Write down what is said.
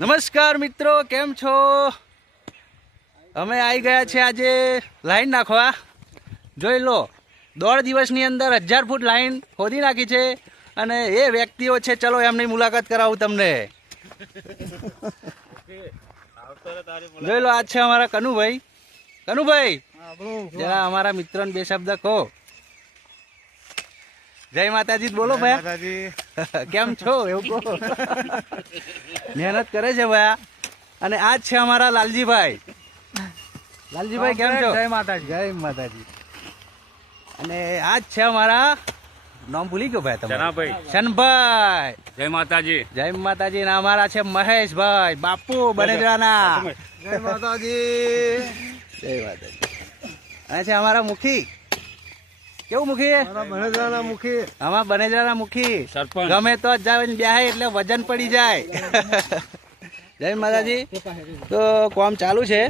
નમસ્કાર મિત્રો, કેમ છો? અમે આવી ગયા છે આજે લાઈન નાખવા. જોઈ લો, 1.5 દિવસની અંદર 1000 ફૂટ લાઈન ખોદી નાખી છે. અને એ વ્યક્તિઓ છે, ચલો એમની મુલાકાત કરાવું તમને. જોઈ લો, આજ છે અમારા કનુભાઈ. કનુભાઈ, જરા અમારા મિત્રોને 2 શબ્દ કહો. જય માતાજી બોલો ભાઈ. કેમ છો એવું કહો. મહેનત કરે છે ભાઈ. અને આજ છે અમારા લાલજીભાઈ. લાલજીભાઈ કેમ છો? જય માતાજી. જય માતાજી. અને આજ છે અમારા નામ ભૂલી ગયો ભાઈ તમે. શનભાઈ. જય માતાજી. જય માતાજી. અને અમારા છે મહેશભાઈ બાપુ બનેજરાના. જય માતાજી. જય માતાજી. અને છે અમારા મુખી. કેવું મુખી? બનેજરાના મુખી. આમાં બનેજરાના મુખી. સરપંચ. ગમે તો જ જાય બેહાય એટલે વજન પડી જાય. જય માતાજી. તો કામ ચાલુ છે.